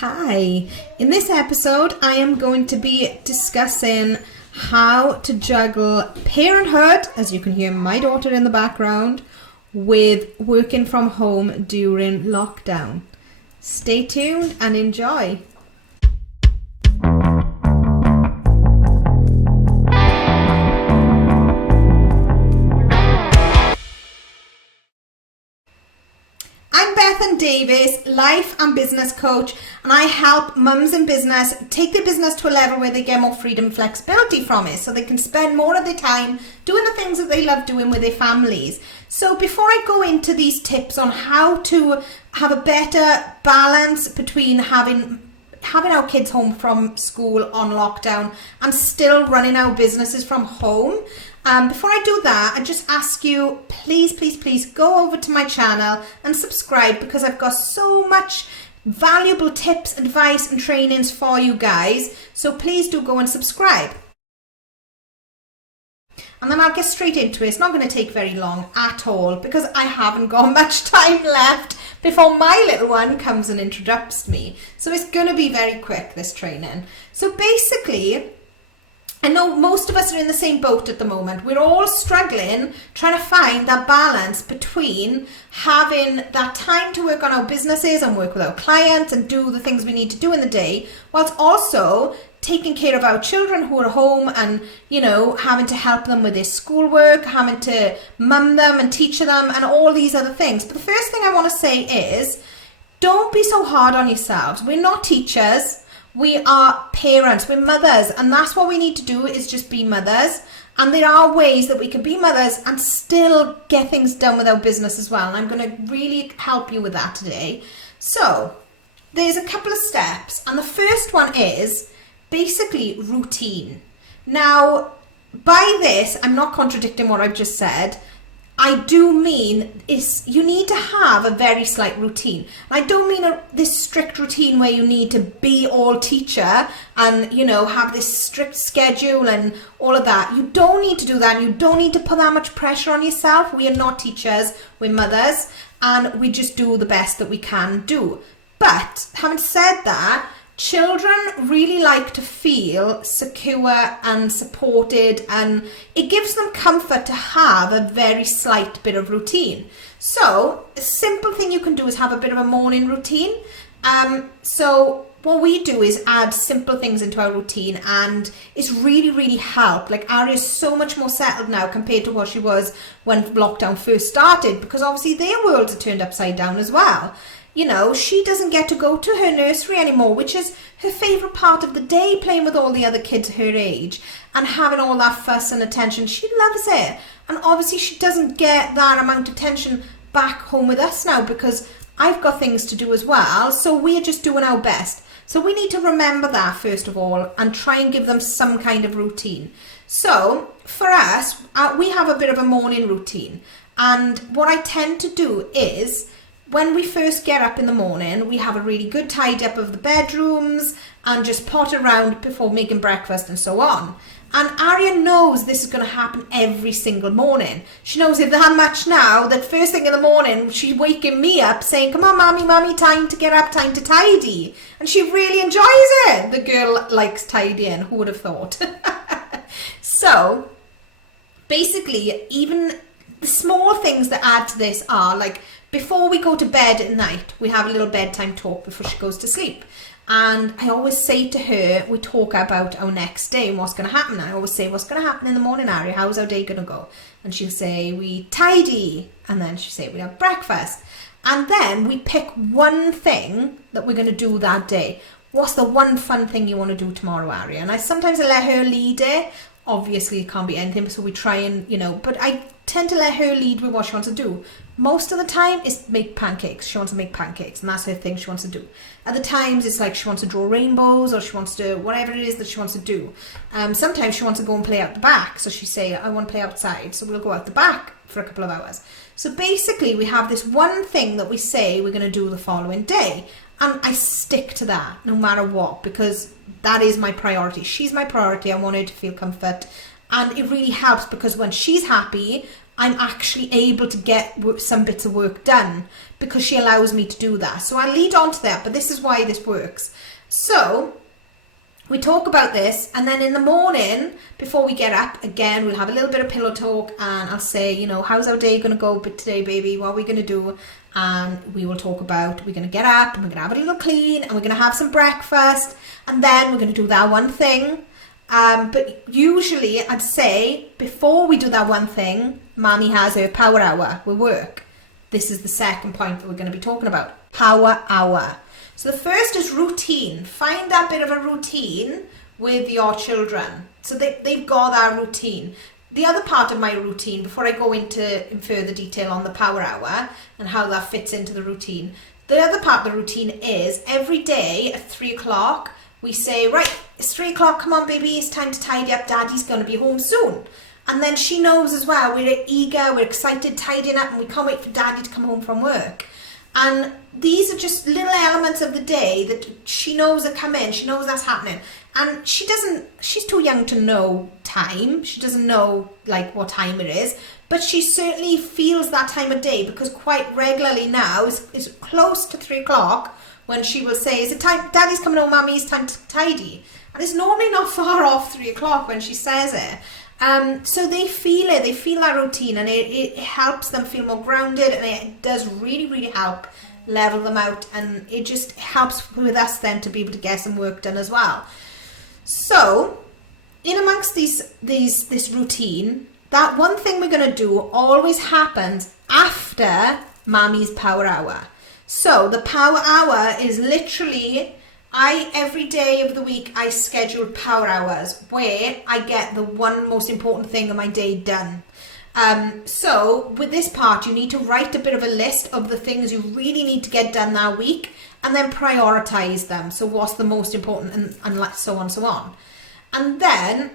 Hi, in this episode I am going to be discussing how to juggle parenthood, as you can hear my daughter in the background, with working from home during lockdown. Stay tuned and enjoy. Davis, life and business coach, and I help mums in business take their business to a level where they get more freedom and flexibility from it, so they can spend more of their time doing the things that they love doing with their families. So before I go into these tips on how to have a better balance between having our kids home from school on lockdown and still running our businesses from home, before I do that, I just ask you, please go over to my channel and subscribe, because I've got so much valuable tips, advice and trainings for you guys. So please do go and subscribe. And then I'll get straight into it. It's not going to take very long at all, because I haven't got much time left before my little one comes and interrupts me. So it's going to be very quick, this training. So basically, I know most of us are in the same boat at the moment. We're all struggling trying to find that balance between having that time to work on our businesses and work with our clients and do the things we need to do in the day, whilst also taking care of our children who are home and, having to help them with their schoolwork, having to mum them and teach them and all these other things. But the first thing I want to say is, don't be so hard on yourselves. We're not teachers. We are parents, we're mothers, and that's what we need to do, is just be mothers. And there are ways that we can be mothers and still get things done with our business as well. And I'm going to really help you with that today. So there's a couple of steps. And the first one is basically routine. Now, by this, I'm not contradicting what I've just said. I do mean you need to have a very slight routine. I don't mean this strict routine where you need to be all teacher and, have this strict schedule and all of that. You don't need to do that. You don't need to put that much pressure on yourself. We are not teachers, we're mothers, and we just do the best that we can do. But having said that, children really like to feel secure and supported, and it gives them comfort to have a very slight bit of routine. So a simple thing you can do is have a bit of a morning routine. So what we do is add simple things into our routine, and it's really helped. Like, Aria's so much more settled now compared to what she was when lockdown first started, because obviously their worlds are turned upside down as well. She doesn't get to go to her nursery anymore, which is her favourite part of the day, playing with all the other kids her age and having all that fuss and attention. She loves it. And obviously she doesn't get that amount of attention back home with us now, because I've got things to do as well. So we're just doing our best. So we need to remember that first of all and try and give them some kind of routine. So for us, we have a bit of a morning routine. And what I tend to do is, when we first get up in the morning, we have a really good tidy up of the bedrooms and just potter around before making breakfast and so on. And Aria knows this is going to happen every single morning. She knows it that much now that first thing in the morning, she's waking me up saying, "Come on, mommy, time to get up, time to tidy." And she really enjoys it. The girl likes tidying. Who would have thought? So basically, even the small things that add to this are like, before we go to bed at night, we have a little bedtime talk before she goes to sleep. And I always say to her, we talk about our next day and what's going to happen. I always say, "What's going to happen in the morning, Aria? How's our day going to go?" And she'll say, "We tidy." And then she'll say, "We have breakfast." And then we pick one thing that we're going to do that day. What's the one fun thing you want to do tomorrow, Aria? And sometimes I let her lead it. Obviously, it can't be anything, so we try and, but I tend to let her lead with what she wants to do. Most of the time is make pancakes. She wants to make pancakes, and that's her thing she wants to do. Other times it's like she wants to draw rainbows, or she wants to, whatever it is that she wants to do. Sometimes she wants to go and play out the back. So she say, "I want to play outside." So we'll go out the back for a couple of hours. So basically we have this one thing that we say we're going to do the following day. And I stick to that no matter what, because that is my priority. She's my priority. I want her to feel comfort. And it really helps, because when she's happy, I'm actually able to get some bits of work done because she allows me to do that. So I'll lead on to that, but this is why this works. So we talk about this, and then in the morning, before we get up, again, we'll have a little bit of pillow talk, and I'll say, you know, how's our day going to go today, baby? What are we going to do? And we will talk about, we're going to get up, and we're going to have a little clean, and we're going to have some breakfast, and then we're going to do that one thing. But usually, I'd say, before we do that one thing, Mommy has her power hour with work. This is the second point that we're going to be talking about. Power hour. So the first is routine. Find that bit of a routine with your children. So they've got that routine. The other part of my routine, before I go into in further detail on the power hour and how that fits into the routine, the other part of the routine is every day at 3 o'clock, we say, right, it's 3 o'clock, come on baby, it's time to tidy up, Daddy's going to be home soon. And then she knows as well, we're eager, we're excited, tidying up, and we can't wait for Daddy to come home from work. And these are just little elements of the day that she knows are coming, she knows that's happening. And she's too young to know time, she doesn't know like what time it is, but she certainly feels that time of day because quite regularly now, is close to 3 o'clock, when she will say, is it time, Daddy's coming home, Mummy, it's time to tidy. And it's normally not far off 3 o'clock when she says it. So they feel it, they feel that routine, and it helps them feel more grounded, and it does really, really help level them out, and it just helps with us then to be able to get some work done as well. So, in amongst this routine, that one thing we're going to do always happens after Mommy's power hour. So the power hour is literally, every day of the week, I schedule power hours where I get the one most important thing of my day done. So with this part, you need to write a bit of a list of the things you really need to get done that week, and then prioritize them. So what's the most important, and so on, so on. And then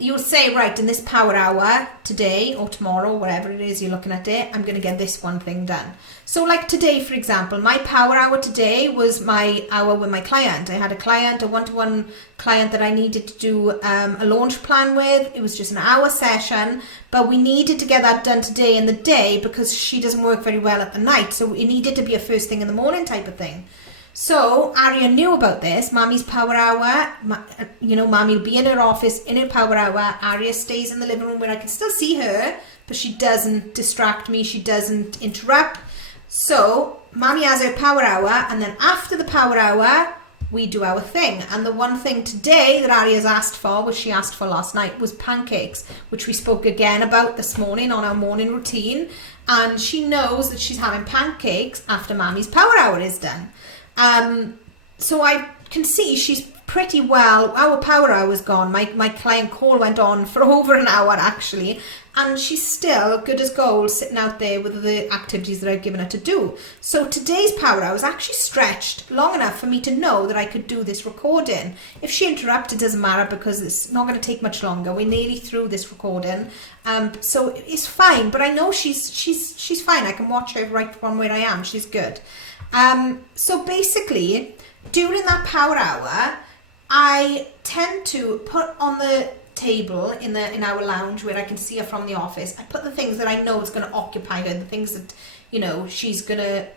you'll say, right, in this power hour today or tomorrow, whatever it is you're looking at it, I'm going to get this one thing done. So like today, for example, my power hour today was my hour with my client. I had a one-to-one client that I needed to do a launch plan with. It was just an hour session, but we needed to get that done today in the day because she doesn't work very well at the night. So it needed to be a first thing in the morning type of thing. So Aria knew about this, Mommy's power hour. Mommy will be in her office in her power hour. Aria stays in the living room where I can still see her, but she doesn't distract me, she doesn't interrupt. So Mommy has her power hour, and then after the power hour, we do our thing. And the one thing today that Aria's asked for, which she asked for last night, was pancakes, which we spoke again about this morning on our morning routine. And she knows that she's having pancakes after Mommy's power hour is done. So I can see she's pretty well, our power hour is gone. My client call went on for over an hour actually, and she's still good as gold sitting out there with the activities that I've given her to do. So today's power hour was actually stretched long enough for me to know that I could do this recording. If she interrupted, it doesn't matter because it's not going to take much longer. We're nearly through this recording. So it's fine, but I know she's fine. I can watch her right from where I am. She's good. So basically, during that power hour, I tend to put on the table in our lounge where I can see her from the office, I put the things that I know is going to occupy her, the things that, she's going to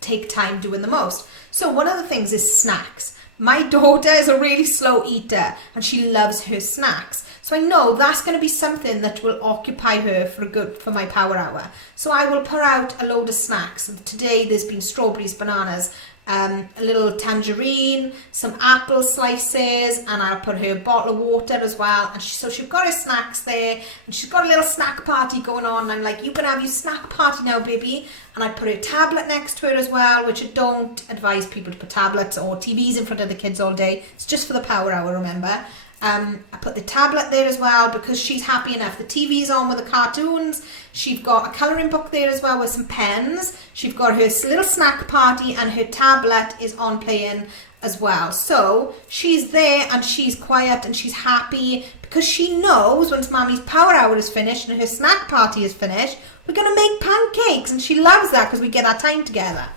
take time doing the most. So one of the things is snacks. My daughter is a really slow eater and she loves her snacks. So I know that's going to be something that will occupy her for my power hour. So I will put out a load of snacks. Today there's been strawberries, bananas, a little tangerine, some apple slices, and I'll put her a bottle of water as well. And so she's got her snacks there, and she's got a little snack party going on. I'm like, you can have your snack party now, baby. And I put her tablet next to her as well, which I don't advise people to put tablets or TVs in front of the kids all day. It's just for the power hour, remember. I put the tablet there as well because she's happy enough. The TV's on with the cartoons. She's got a colouring book there as well with some pens. She's got her little snack party and her tablet is on playing as well. So she's there and she's quiet and she's happy because she knows once Mommy's power hour is finished and her snack party is finished, we're going to make pancakes, and she loves that because we get our time together.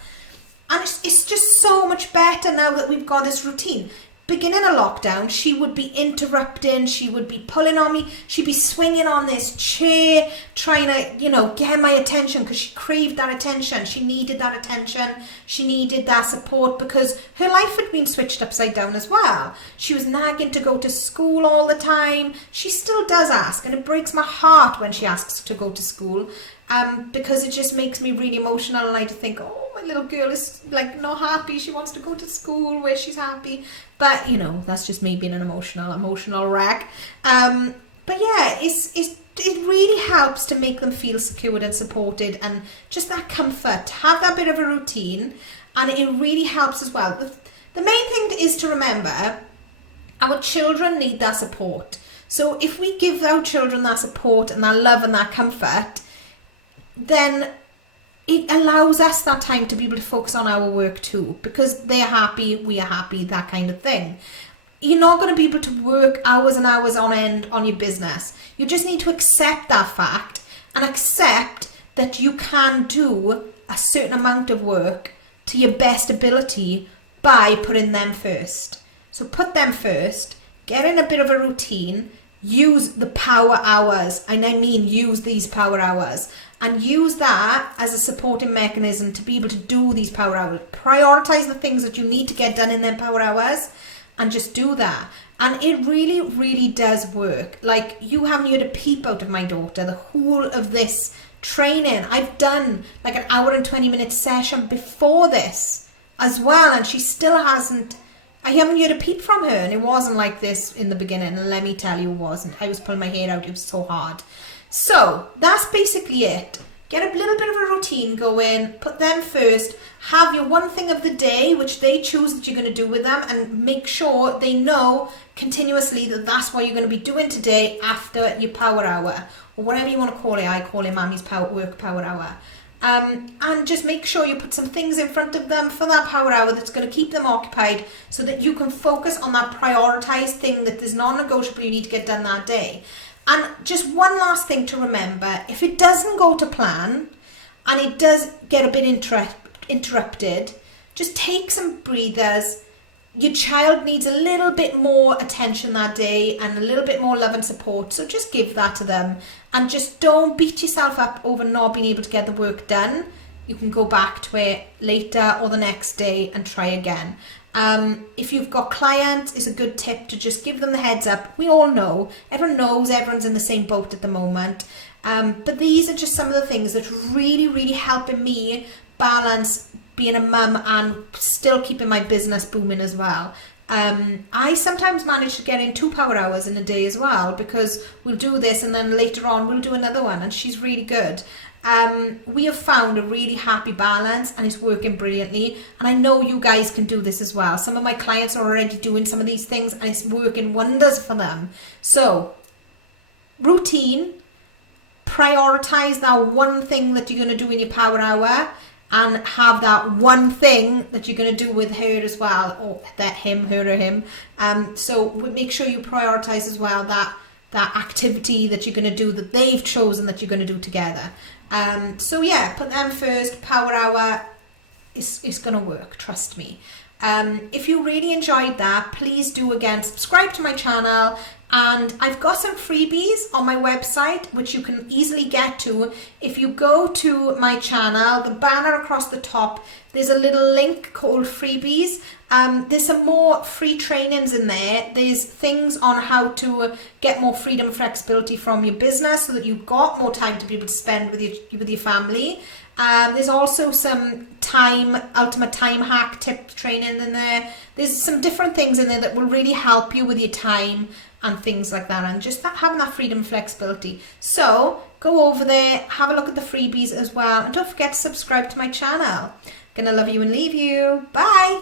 And it's just so much better now that we've got this routine. beginning of lockdown, she would be interrupting, she would be pulling on me, she'd be swinging on this chair, trying to, you know, get my attention because she craved that attention. She needed that attention. She needed that support because her life had been switched upside down as well. She was nagging to go to school all the time. She still does ask, and it breaks my heart when she asks to go to school. Because it just makes me really emotional, and I think, oh, my little girl is like not happy. She wants to go to school where she's happy. But you know, that's just me being an emotional wreck. But yeah, it really helps to make them feel secured and supported, and just that comfort, have that bit of a routine, and it really helps as well. The main thing is to remember, our children need that support. So if we give our children that support and that love and that comfort, then it allows us that time to be able to focus on our work too, because they're happy, we are happy, that kind of thing. You're not going to be able to work hours and hours on end on your business. You just need to accept that fact and accept that you can do a certain amount of work to your best ability by putting them first. So put them first, get in a bit of a routine, use the power hours, and I mean use these power hours, and use that as a supporting mechanism to be able to do these power hours. Prioritize the things that you need to get done in them power hours, and just do that. And it really, really does work. Like, you haven't heard a peep out of my daughter the whole of this training. I've done like an hour and 20-minute session before this as well, and she still hasn't, I haven't heard a peep from her. And it wasn't like this in the beginning, and let me tell you, it wasn't. I was pulling my hair out, it was so hard. So that's basically it. Get a little bit of a routine going, put them first, have your one thing of the day which they choose that you're going to do with them, and make sure they know continuously that that's what you're going to be doing today after your power hour, or whatever you want to call it. I call it Mammy's work power hour. And just make sure you put some things in front of them for that power hour that's going to keep them occupied, so that you can focus on that prioritized thing that is non-negotiable you need to get done that day. And just one last thing to remember, if it doesn't go to plan and it does get a bit interrupted, just take some breathers. Your child needs a little bit more attention that day and a little bit more love and support, so just give that to them, and just don't beat yourself up over not being able to get the work done. You can go back to it later or the next day and try again. If you've got clients, it's a good tip to just give them the heads up. We all know, everyone knows everyone's in the same boat at the moment. But these are just some of the things that really, really helping me balance being a mum and still keeping my business booming as well. I sometimes manage to get in 2 power hours in a day as well, because we'll do this and then later on we'll do another one, and she's really good. We have found a really happy balance, and it's working brilliantly, and I know you guys can do this as well. Some of my clients are already doing some of these things, and it's working wonders for them. So routine, prioritize that one thing that you're going to do in your power hour, and have that one thing that you're going to do with her as well, or that him, her or him. So make sure you prioritize as well that activity that you're going to do, that they've chosen that you're going to do together. So yeah, put them first. Power hour is going to work, trust me. If you really enjoyed that, please do again subscribe to my channel, and I've got some freebies on my website which you can easily get to. If you go to my channel, the banner across the top, there's a little link called freebies. There's some more free trainings in there. There's things on how to get more freedom and flexibility from your business, so that you've got more time to be able to spend with your family. There's also some ultimate time hack tip training in there. There's some different things in there that will really help you with your time and things like that, and just having that freedom and flexibility. So go over there, have a look at the freebies as well, and don't forget to subscribe to my channel. Gonna love you and leave you. Bye.